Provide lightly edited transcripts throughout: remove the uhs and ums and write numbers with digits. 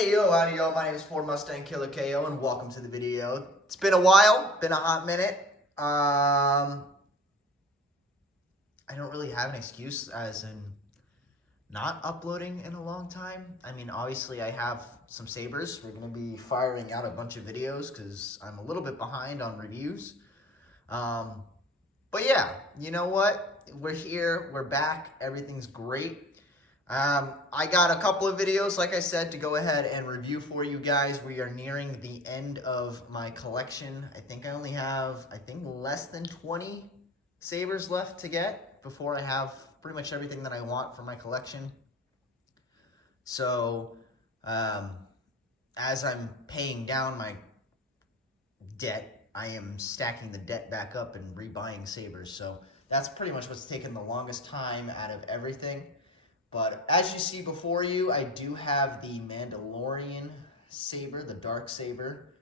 Hey yo, howdy y'all, my name is fordmustangkillerko and welcome to the video. It's been a while, been a hot minute. I don't really have an excuse as in not uploading in a long time. I mean, obviously I have some Sabers. We're going to be firing out a bunch of videos because I'm a little bit behind on reviews. But yeah, you know what? We're here, we're back, everything's great. I got a couple of videos, like I said, to go ahead and review for you guys. We are nearing the end of my collection. I think I only have, less than 20 Sabers left to get before I have pretty much everything that I want for my collection. So, as I'm paying down my debt, I am stacking the debt back up and rebuying Sabers. So that's pretty much what's taken the longest time out of everything. But as you see before you, I do have the Mandalorian Saber, the Dark Saber,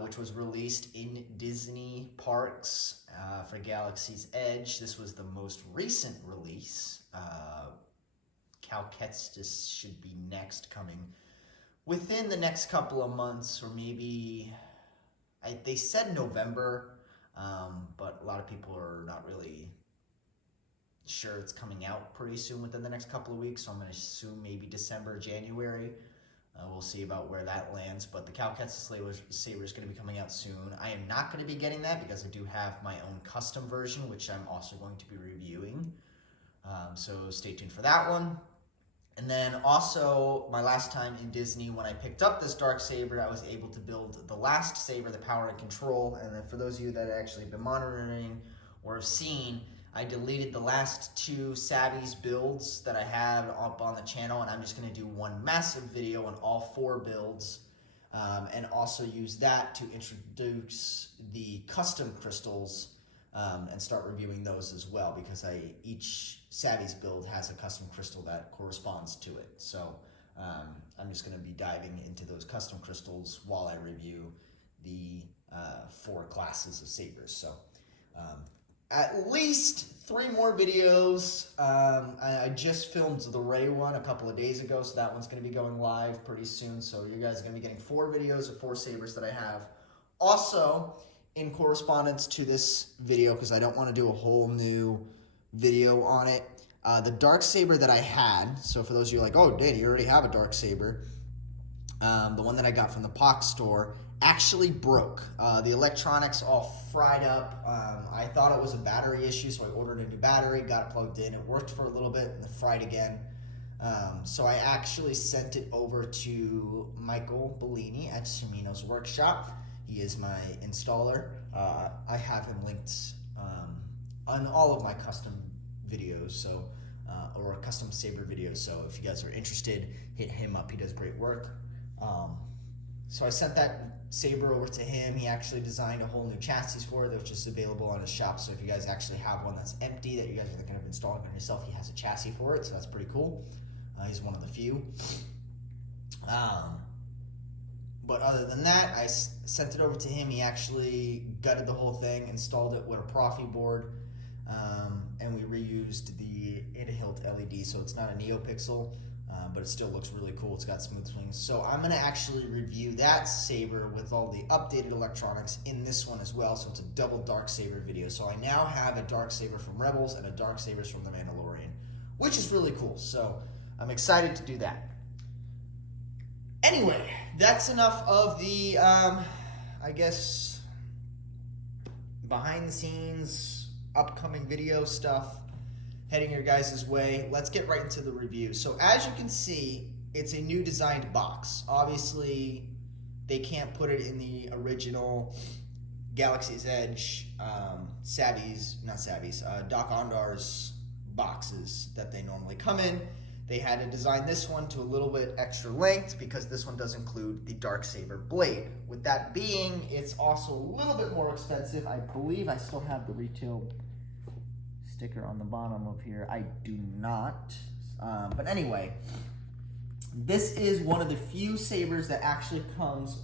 which was released in Disney parks for Galaxy's Edge. This was the most recent release. Cal Kestis should be next, coming within the next couple of months, or maybe, they said November, but a lot of people are not really sure it's coming out pretty soon within the next couple of weeks, so I'm going to assume maybe December, January. We'll see about where that lands, but the Cal Kestis Saber is going to be coming out soon. I am not going to be getting that because I do have my own custom version, which I'm also going to be reviewing. So stay tuned for that one. And then also, my last time in Disney, when I picked up this Dark Saber, I was able to build the last Saber, the Power and Control. And then for those of you that have actually been monitoring or have seen, I deleted the last two Sabers builds that I had up on the channel, and I'm just going to do one massive video on all 4 builds, and also use that to introduce the custom crystals and start reviewing those as well, because each Sabers build has a custom crystal that corresponds to it. So I'm just going to be diving into those custom crystals while I review the 4 classes of Sabers. So at least 3 more videos. I just filmed the Rey one a couple of days ago, so that one's going to be going live pretty soon. So you guys are going to be getting 4 videos of 4 Sabers that I have. Also, in correspondence to this video, because I don't want to do a whole new video on it, the Dark Saber that I had, so for those of you like, oh, Danny, you already have a Dark Saber, the one that I got from the pach store, actually broke. The electronics all fried up. I thought it was a battery issue, so I ordered a new battery, got it plugged in. It worked for a little bit, and then fried again. So I actually sent it over to Michael Bellini at Cimino's Workshop. He is my installer. I have him linked on all of my custom videos, so or custom Saber videos. So if you guys are interested, hit him up. He does great work. So I sent that Saber over to him. He actually designed a whole new chassis for it, which is available on his shop. So if you guys actually have one that's empty that you guys are thinking of installing on yourself, he has a chassis for it. So that's pretty cool. He's one of the few. But other than that, I sent it over to him. He actually gutted the whole thing, installed it with a Profi board, and we reused the in-hilt LED. So it's not a NeoPixel. But it still looks really cool. It's got smooth swings. So I'm going to actually review that Saber with all the updated electronics in this one as well. So it's a double Dark Saber video. So I now have a Dark Saber from Rebels and a Dark Sabers from The Mandalorian, which is really cool. So I'm excited to do that. Anyway, that's enough of the, I guess, behind the scenes, upcoming video stuff heading your guys' way. Let's get right into the review. So as you can see, it's a new designed box. Obviously, they can't put it in the original Galaxy's Edge Doc Ondar's boxes that they normally come in. They had to design this one to a little bit extra length because this one does include the Dark Saber blade. With that being, it's also a little bit more expensive. I believe I still have the retail sticker on the bottom of here. I do not. But anyway, this is one of the few Sabers that actually comes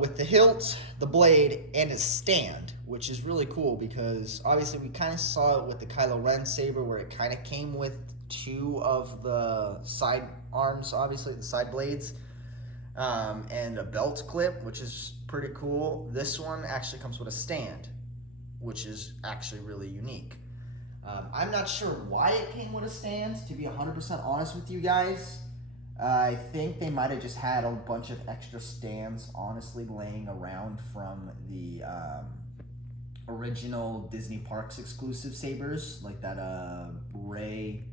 with the hilt, the blade, and a stand, which is really cool because obviously we kind of saw it with the Kylo Ren Saber where it kind of came with two of the side arms, obviously the side blades, and a belt clip, which is pretty cool. This one actually comes with a stand, which is actually really unique. I'm not sure why it came with a stand, to be 100% honest with you guys. I think they might have just had a bunch of extra stands, honestly, laying around from the original Disney Parks exclusive sabers, like that Rey,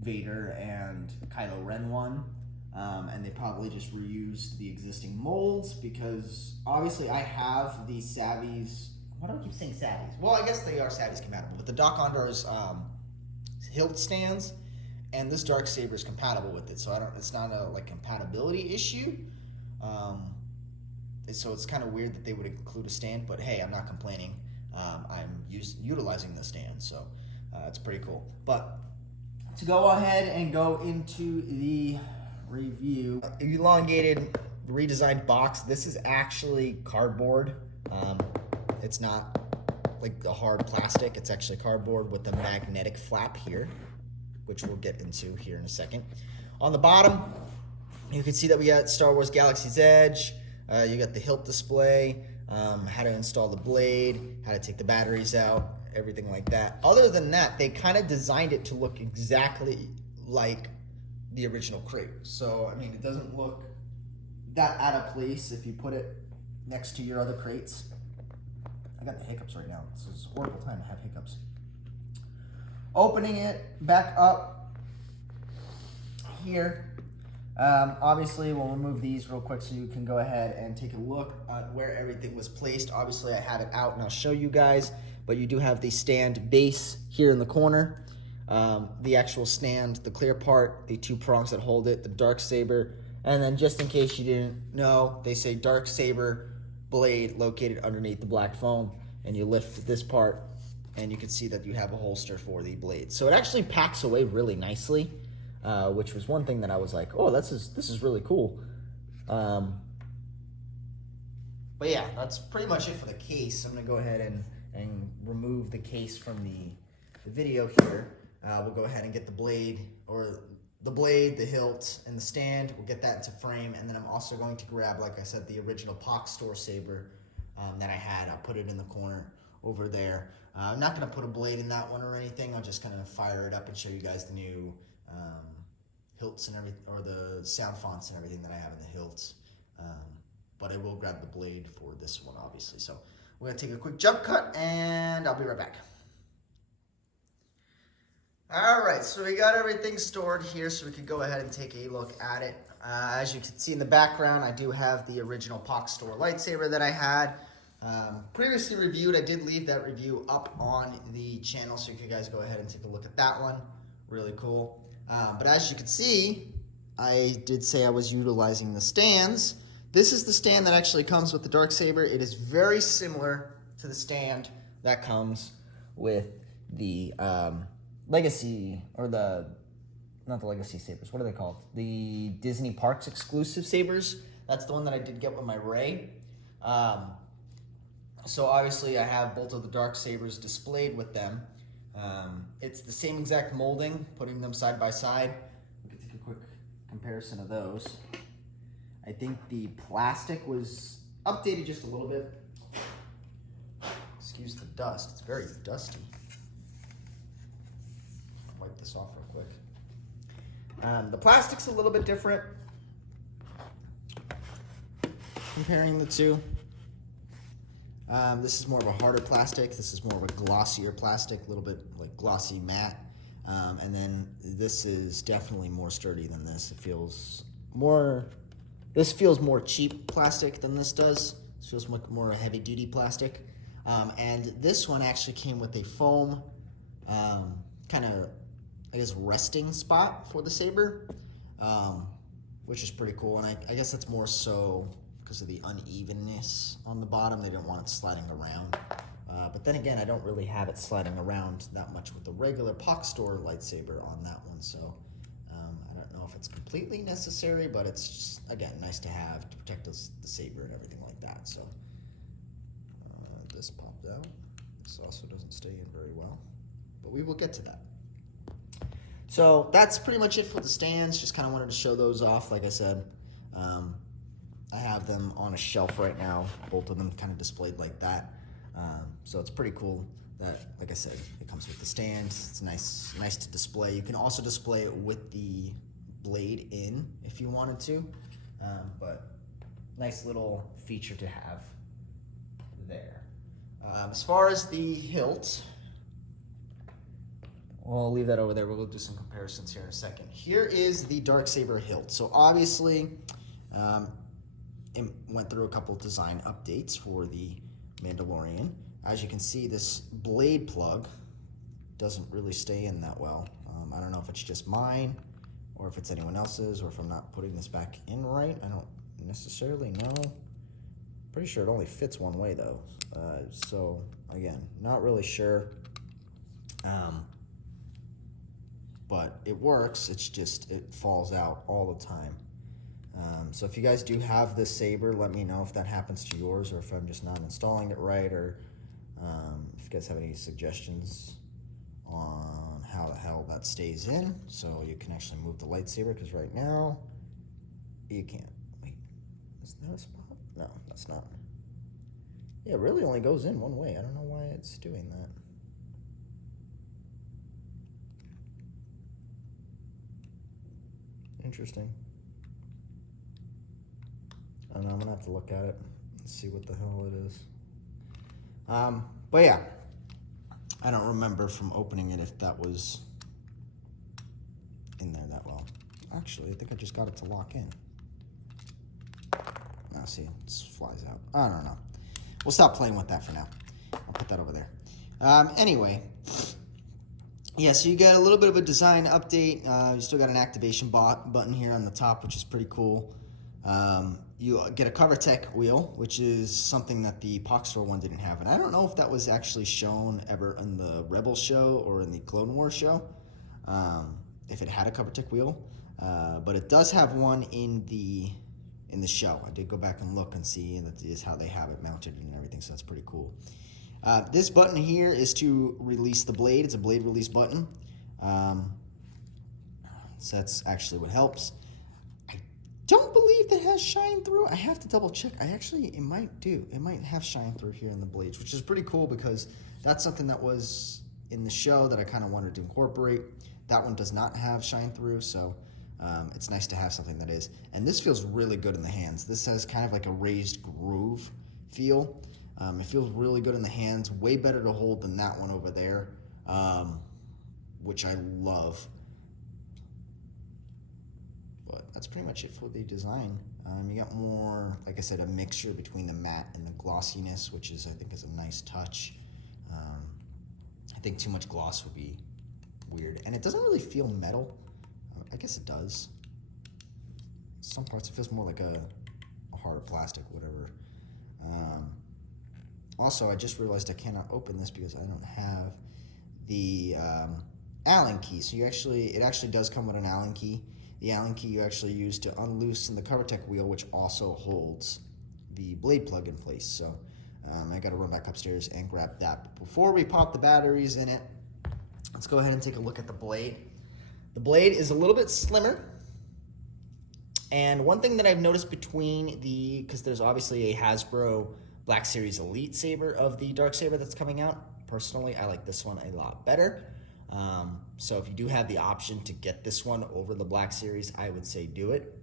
Vader, and Kylo Ren one. And they probably just reused the existing molds because obviously I have the Savvy's. Why do I keep saying Savvy's? Well, I guess they are Savvy's compatible, but the Doc Ondar's hilt stands and this Dark Saber is compatible with it, so it's not a like compatibility issue. So it's kind of weird that they would include a stand, but hey, I'm not complaining. I'm utilizing the stand, so it's pretty cool. But to go ahead and go into the review, elongated, redesigned box. This is actually cardboard. It's not like the hard plastic. It's actually cardboard with a magnetic flap here, which we'll get into here in a second. On the bottom, you can see that we got Star Wars Galaxy's Edge. You got the hilt display, how to install the blade, how to take the batteries out, everything like that. Other than that, they kind of designed it to look exactly like the original crate. So, I mean, it doesn't look that out of place if you put it next to your other crates. I got the hiccups right now. This is a horrible time to have hiccups. Opening it back up here. Obviously, we'll remove these real quick so you can go ahead and take a look at where everything was placed. Obviously, I have it out and I'll show you guys, but you do have the stand base here in the corner. The actual stand, the clear part, the two prongs that hold it, the Dark Saber, and then just in case you didn't know, they say Dark Saber blade located underneath the black foam, and you lift this part and you can see that you have a holster for the blade. So it actually packs away really nicely, which was one thing that I was like, oh, this is really cool. But yeah, that's pretty much it for the case. I'm gonna go ahead and remove the case from the video here. We'll go ahead and get the blade, the hilt, and the stand. We'll get that into frame, and then I'm also going to grab, like I said, the original Pach store saber that I had. I'll put it in the corner over there. I'm not going to put a blade in that one or anything. I'm just going to fire it up and show you guys the new hilts and everything, or the sound fonts and everything that I have in the hilts. But I will grab the blade for this one, obviously. So we're going to take a quick jump cut, and I'll be right back. All right, so we got everything stored here so we can go ahead and take a look at it. As you can see in the background, I do have the original Pach store lightsaber that I had previously reviewed. I did leave that review up on the channel, so you can guys go ahead and take a look at that one. Really cool. But as you can see, I did say I was utilizing the stands. This is the stand that actually comes with the Dark Saber. It is very similar to the stand that comes with the Legacy, or not the Legacy Sabers, what are they called? The Disney Parks exclusive Sabers. That's the one that I did get with my Rey. So obviously I have both of the Dark Sabers displayed with them. It's the same exact molding, putting them side by side. We can take a quick comparison of those. I think the plastic was updated just a little bit. Excuse the dust, it's very dusty. Wipe this off real quick. The plastic's a little bit different, comparing the two. This is more of a harder plastic. This is more of a glossier plastic, a little bit like glossy matte. And then this is definitely more sturdy than this. This feels more cheap plastic than this does. This feels much more heavy duty plastic. And this one actually came with a foam kind of, I guess, resting spot for the saber, which is pretty cool. And I guess that's more so because of the unevenness on the bottom. They didn't want it sliding around. But then again, I don't really have it sliding around that much with the regular Pach store lightsaber on that one. So I don't know if it's completely necessary, but it's just, again, nice to have to protect the saber and everything like that. So this popped out. This also doesn't stay in very well, but we will get to that. So that's pretty much it for the stands. Just kind of wanted to show those off. Like I said, I have them on a shelf right now. Both of them kind of displayed like that. So it's pretty cool that, like I said, it comes with the stand. It's nice to display. You can also display it with the blade in if you wanted to, but nice little feature to have there. As far as the hilt, we'll leave that over there. We'll do some comparisons here in a second. Here is the Dark Saber hilt. So obviously, it went through a couple design updates for the Mandalorian. As you can see, this blade plug doesn't really stay in that well. I don't know if it's just mine or if it's anyone else's, or if I'm not putting this back in right. I don't necessarily know. Pretty sure it only fits one way though. So again, not really sure. But it works, it's just, it falls out all the time. So if you guys do have this saber, let me know if that happens to yours, or if I'm just not installing it right, or if you guys have any suggestions on how the hell that stays in, so you can actually move the lightsaber, because right now, you can't. Wait, is that a spot? No, that's not. Yeah, it really only goes in one way. I don't know why it's doing that. Interesting. I don't know, I'm gonna have to look at it and see what the hell it is. But yeah, I don't remember from opening it if that was in there that well. Actually, I think I just got it to lock in. Now see, it flies out. I don't know. We'll stop playing with that for now. I'll put that over there. Anyway, yeah, so you get a little bit of a design update. You still got an activation button here on the top, which is pretty cool. You get a CoverTech wheel, which is something that the Pach Store one didn't have. And I don't know if that was actually shown ever in the Rebel show or in the Clone Wars show, if it had a CoverTech wheel. But it does have one in the show. I did go back and look and see, and that is how they have it mounted and everything, so that's pretty cool. This button here is to release the blade. It's a blade release button. So that's actually what helps. I don't believe that has shine through. I have to double check. It might do. It might have shine through here in the blades, which is pretty cool because that's something that was in the show that I kind of wanted to incorporate. That one does not have shine through, so it's nice to have something that is. And this feels really good in the hands. This has kind of like a raised groove feel. It feels really good in the hands, way better to hold than that one over there, which I love. But that's pretty much it for the design. You got more, like I said, a mixture between the matte and the glossiness, which is, I think, is a nice touch. I think too much gloss would be weird. And it doesn't really feel metal. I guess it does. Some parts it feels more like a hard plastic, whatever. Also, I just realized I cannot open this because I don't have the Allen key. So it actually does come with an Allen key. The Allen key you actually use to unloosen the CoverTech wheel, which also holds the blade plug in place. So I got to run back upstairs and grab that. But before we pop the batteries in it, let's go ahead and take a look at the blade. The blade is a little bit slimmer. And one thing that I've noticed because there's obviously a Hasbro Black Series Elite Saber of the Dark Saber that's coming out. Personally, I like this one a lot better. So if you do have the option to get this one over the Black Series, I would say do it.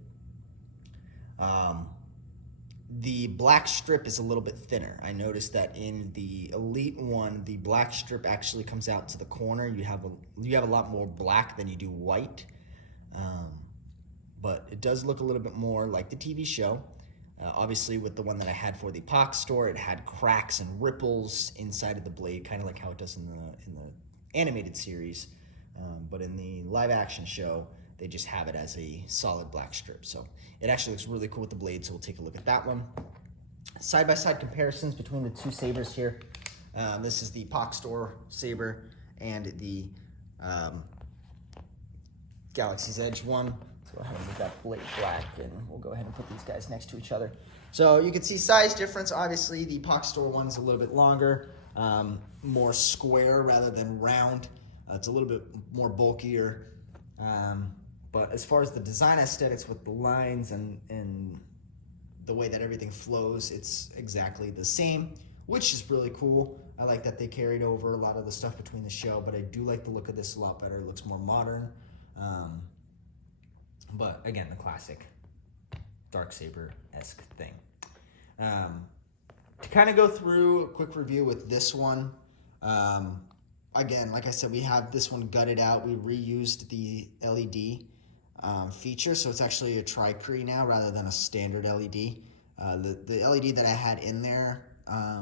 The black strip is a little bit thinner. I noticed that in the Elite one, the black strip actually comes out to the corner. You have a lot more black than you do white. But it does look a little bit more like the TV show. Obviously, with the one that I had for the Pach Store, it had cracks and ripples inside of the blade, kind of like how it does in the animated series. But in the live-action show, they just have it as a solid black strip. So it actually looks really cool with the blade, so we'll take a look at that one. Side-by-side comparisons between the two sabers here. This is the Pach Store saber and the Galaxy's Edge one. Go ahead and make that blade black, and we'll go ahead and put these guys next to each other. So you can see size difference. Obviously, the Pach Store one is a little bit longer, more square rather than round. It's a little bit more bulkier. But as far as the design aesthetics with the lines and the way that everything flows, it's exactly the same, which is really cool. I like that they carried over a lot of the stuff between the show, but I do like the look of this a lot better. It looks more modern. But again, the classic Dark Saber-esque thing. To kind of go through a quick review with this one, again, like I said, we have this one gutted out. We reused the LED feature, so it's actually a tri-cree now rather than a standard LED. The LED that I had in there,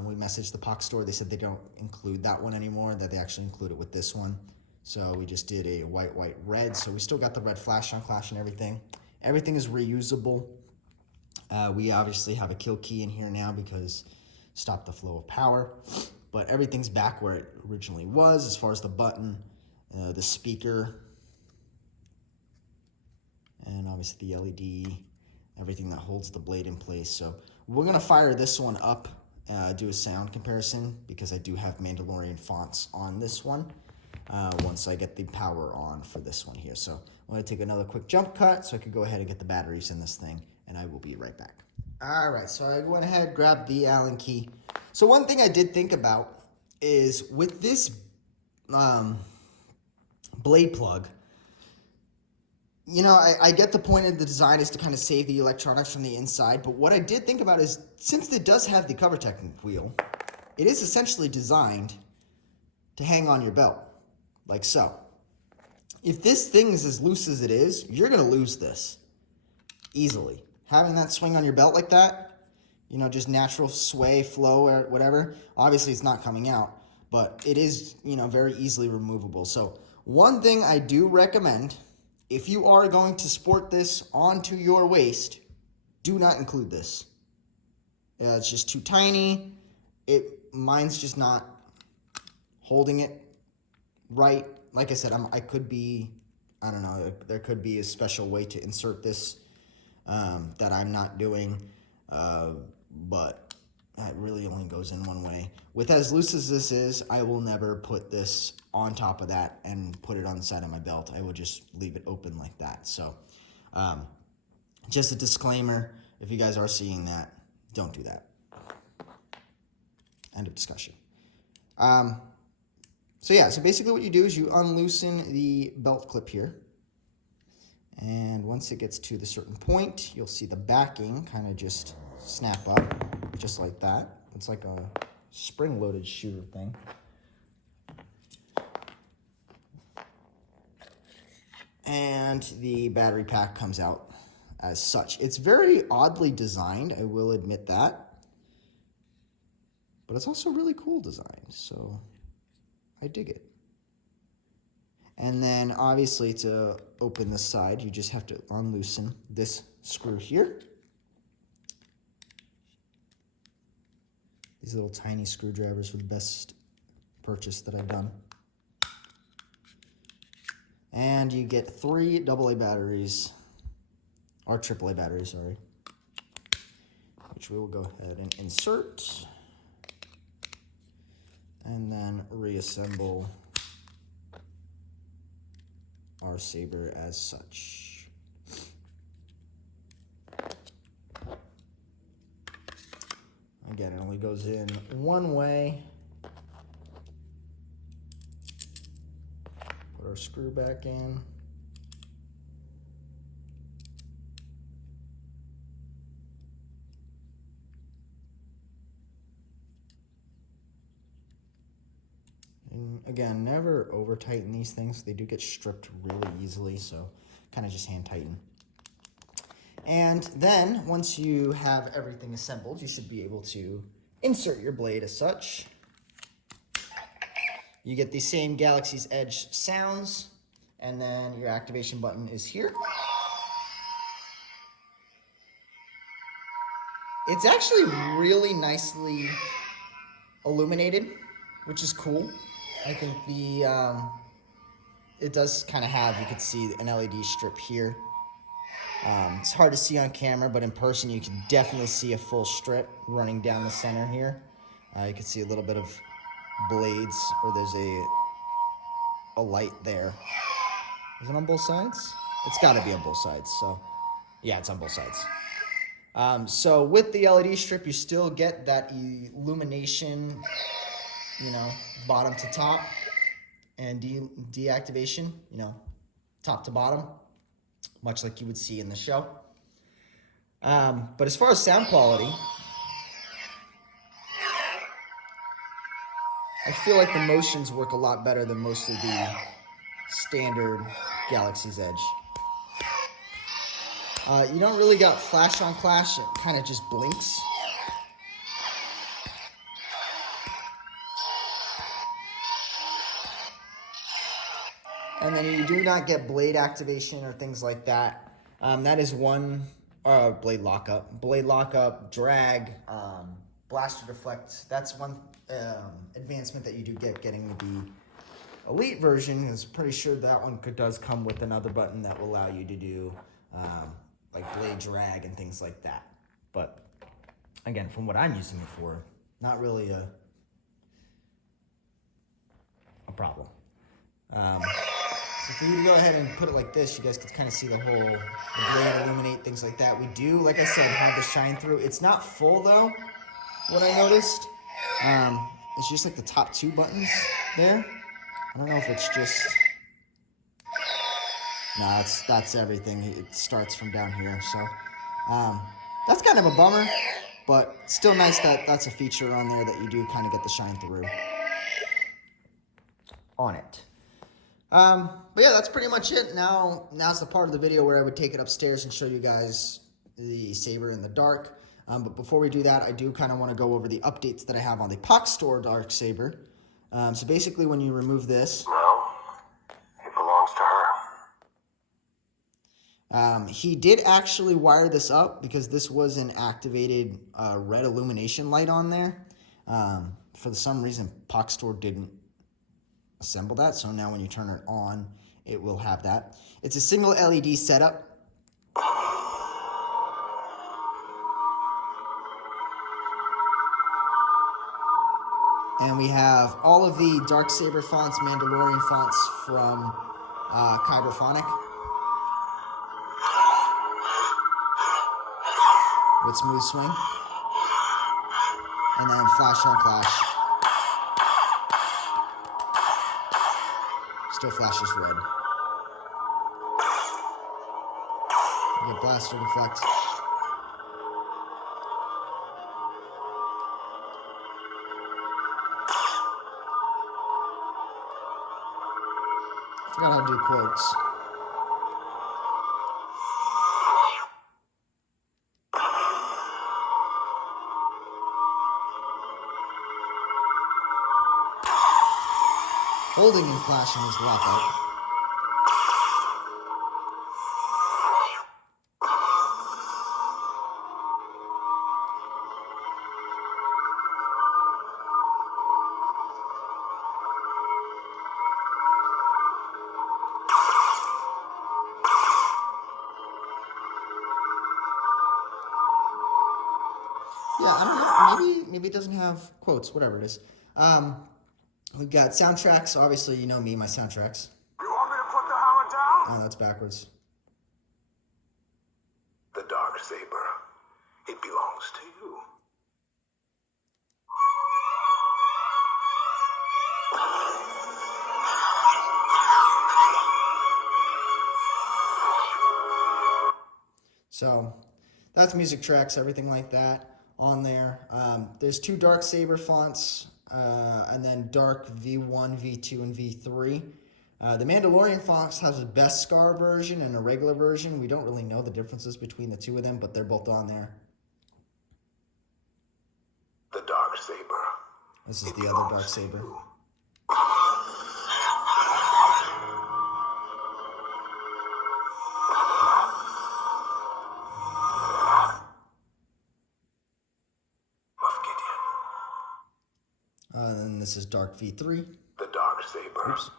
we messaged the pach store. They said they don't include that one anymore, that they actually include it with this one. So we just did a white, red. So we still got the red flash on clash and everything. Everything is reusable. We obviously have a kill key in here now because stop the flow of power. But everything's back where it originally was as far as the button, the speaker, and obviously the LED, everything that holds the blade in place. So we're gonna fire this one up, do a sound comparison because I do have Mandalorian fonts on this one once I get the power on for this one here. So I'm gonna take another quick jump cut so I could go ahead and get the batteries in this thing, and I will be right back. All right, so I went ahead, grabbed the Allen key. So one thing I did think about is with this blade plug, you know, I get the point of the design is to kind of save the electronics from the inside, but what I did think about is since it does have the cover technic wheel, it is essentially designed to hang on your belt, like so. If this thing is as loose as it is, you're gonna lose this easily. Having that swing on your belt like that, you know, just natural sway, flow, or whatever, obviously it's not coming out, but it is, you know, very easily removable. So one thing I do recommend, if you are going to sport this onto your waist, do not include this. It's just too tiny. Mine's just not holding it right. Like I said, I could be, I don't know, there could be a special way to insert this that I'm not doing, but it really only goes in one way. With as loose as this is, I will never put this on top of that and put it on the side of my belt. I will just leave it open like that. So just a disclaimer, if you guys are seeing that, don't do that. End of discussion. So yeah, so basically what you do is you unloosen the belt clip here. And once it gets to the certain point, you'll see the backing kind of just snap up, just like that. It's like a spring-loaded shooter thing. And the battery pack comes out as such. It's very oddly designed, I will admit that. But it's also really cool design, so I dig it. And then obviously to open this side, you just have to unloosen this screw here. These little tiny screwdrivers were the best purchase that I've done. And you get 3 AA batteries, or AAA batteries, sorry, which we will go ahead and insert. And then reassemble our saber as such. Again, it only goes in one way. Put our screw back in. And again, never over tighten these things. They do get stripped really easily, so kind of just hand tighten. And then once you have everything assembled, you should be able to insert your blade as such. You get the same Galaxy's Edge sounds, and then your activation button is here. It's actually really nicely illuminated, which is cool. I think it does kind of have, you could see an LED strip here. It's hard to see on camera, but in person you can definitely see a full strip running down the center here. You can see a little bit of blades, or there's a light there. Is it on both sides? It's got to be on both sides. So, yeah, it's on both sides. So with the LED strip, you still get that illumination, you know, bottom to top, and deactivation, you know, top to bottom, much like you would see in the show. But as far as sound quality, I feel like the motions work a lot better than most of the standard Galaxy's Edge. You don't really got flash on clash, it kind of just blinks. And then you do not get blade activation or things like that. That is one, blade lockup, drag, blaster deflect. That's one advancement that you do get getting the Elite version. Is pretty sure that one does come with another button that will allow you to do like blade drag and things like that. But again, from what I'm using it for, not really a problem. So for you to go ahead and put it like this, you guys can kind of see the blade illuminate, things like that. We do, like I said, have the shine through. It's not full though, what I noticed. It's just like the top two buttons there. I don't know if it's just... No, that's everything. It starts from down here, so... that's kind of a bummer, but still nice that that's a feature on there that you do kind of get the shine through on it. But yeah, that's pretty much it. Now's the part of the video where I would take it upstairs and show you guys the Saber in the dark. But before we do that, I do kind of want to go over the updates that I have on the pach store Dark Saber. So basically, when you remove this, no, it belongs to her. He did actually wire this up because this was an activated red illumination light on there. For some reason, pach store didn't assemble that, so now when you turn it on, it will have that. It's a single LED setup. And we have all of the Dark Saber fonts, Mandalorian fonts from Kyberphonic. With smooth swing. And then flash on clash. Still flashes red. You get blaster deflect. Forgot how to do quotes. Holding and flashing is lockout. Yeah, I don't know. Maybe it doesn't have quotes, whatever it is. We've got soundtracks. Obviously, you know me, my soundtracks. You want me to put the hammer down? Oh, that's backwards. The Dark Saber. It belongs to you. So, that's music tracks, everything like that on there. There's two Dark Saber fonts. And then Dark V1, V2, and V3. The Mandalorian fonts has a Beskar version and a regular version. We don't really know the differences between the two of them, but they're both on there. The Dark Saber. This is the other Dark Saber. And then this is Dark V3. The Dark Saber. Oops.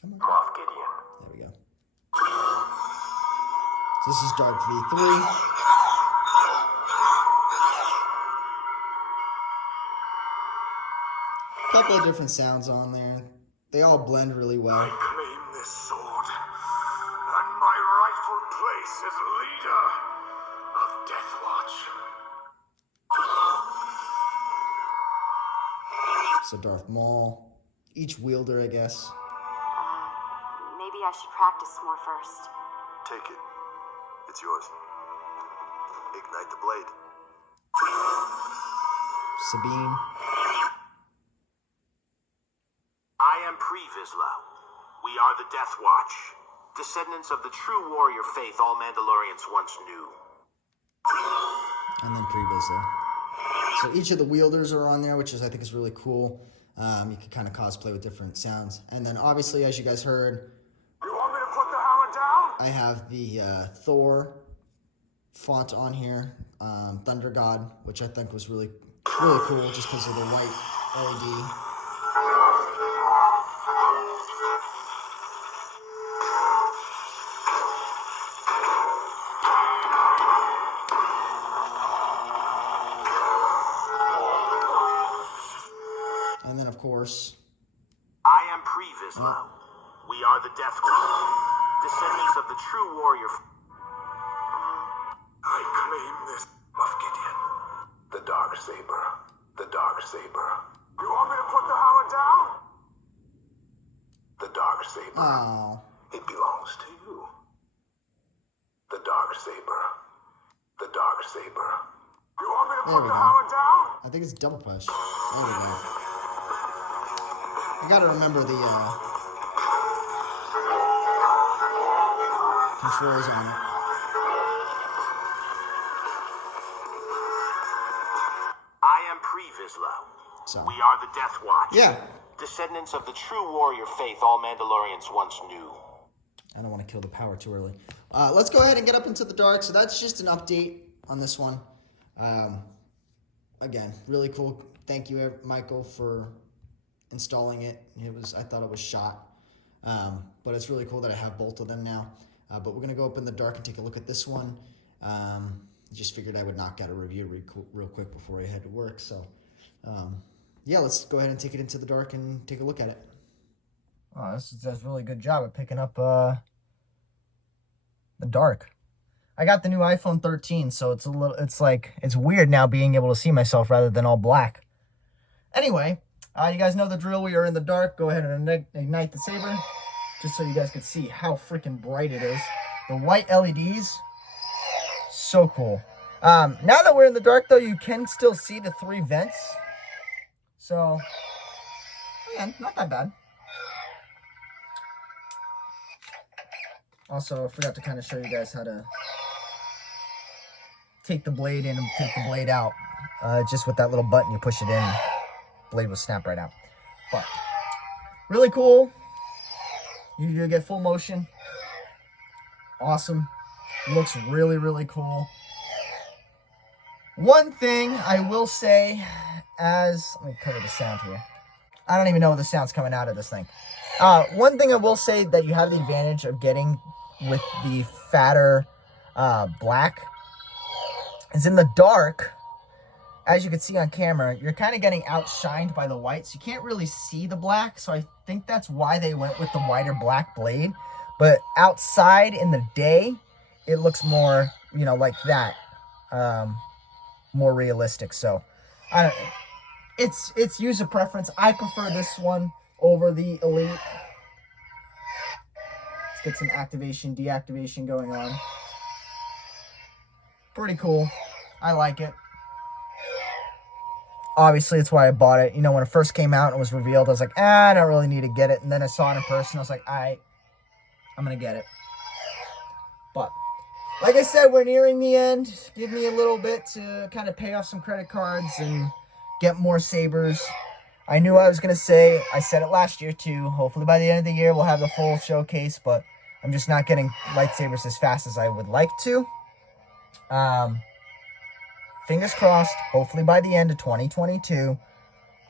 Come on. Moff Gideon. There we go. So this is Dark V3. couple of different sounds on there. They all blend really well. I claim this sword, and my rightful place as leader of Death Watch. So Darth Maul, each wielder, I guess. Maybe I should practice more first. Take it. It's yours. Ignite the blade. Sabine. I am Pre Vizsla. We are the Death Watch, descendants of the true warrior faith all Mandalorians once knew. And then previously. So each of the wielders are on there, which is I think is really cool. You can kind of cosplay with different sounds. And then obviously, as you guys heard, You want me to put the hammer down? I have the Thor font on here, Thunder God, which I think was really cool just because of the white LED. And then, of course, I am Pre Vizsla. We are the Death Watch, descendants of the true warrior. I claim this, Moff Gideon. The Dark Saber. The Dark Saber. You want me to put the hammer down? The Dark Saber. oh, It belongs to you. The Dark Saber. The Dark Saber. You want me to There put we the go. hammer down? I think it's double push. There we go. You gotta remember the controls on it. I am Pre Vizsla. So, We are the Death Watch. yeah. Descendants of the true warrior faith all Mandalorians once knew. I don't want to kill the power too early. Let's go ahead and get up into the dark. So that's just an update on this one. Again, really cool. Thank you, Michael, for installing it. I thought it was shot. But it's really cool that I have both of them now. But we're going to go up in the dark and take a look at this one. Just figured I would knock out a review real quick before I head to work. So, yeah, let's go ahead and take it into the dark and take a look at it. Oh, this does a really good job of picking up the dark. I got the new iPhone 13, so it's weird now being able to see myself rather than all black. Anyway, you guys know the drill. We are in the dark. Go ahead and ignite the saber, just so you guys can see how freaking bright it is. The white LEDs, so cool. Now that we're in the dark, though, you can still see the 3 vents. So, again, not that bad. Also, I forgot to kind of show you guys how to take the blade in and take the blade out. Just with that little button, you push it in, blade will snap right out. But, really cool. You do get full motion. Awesome. Looks really, really cool. One thing I will say let me cover the sound here. I don't even know the sound's coming out of this thing. One thing I will say that you have the advantage of getting with the fatter black is in the dark, as you can see on camera, you're kind of getting outshined by the white, so you can't really see the black. So I think that's why they went with the whiter black blade. But outside in the day, it looks more, like that, more realistic. So I don't. It's user preference. I prefer this one over the Elite. Let's get some activation, deactivation going on. Pretty cool. I like it. Obviously, it's why I bought it. When it first came out and it was revealed, I was like, I don't really need to get it. And then I saw it in person. I was like, I'm going to get it. But, like I said, we're nearing the end. Give me a little bit to kind of pay off some credit cards and get more sabers. I knew I was going to say, I said it last year too, hopefully by the end of the year we'll have the full showcase, but I'm just not getting lightsabers as fast as I would like to. Fingers crossed, hopefully by the end of 2022,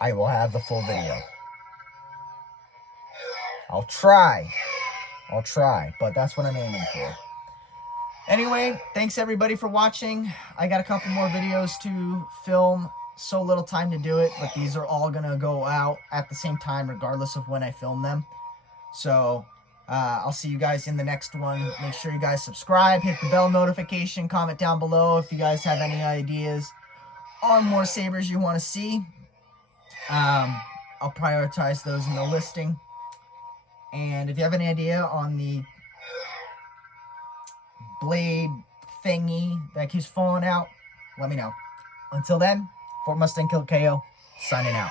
I will have the full video. I'll try, but that's what I'm aiming for. Anyway, thanks everybody for watching. I got a couple more videos to film, so little time to do it, but these are all going to go out at the same time regardless of when I film them. So I'll see you guys in the next one. Make sure you guys subscribe, hit the bell notification, comment down below if you guys have any ideas on more sabers you want to see. I'll prioritize those in the listing. And if you have any idea on the blade thingy that keeps falling out, let me know. Until then, FordMustangkillerko signing out.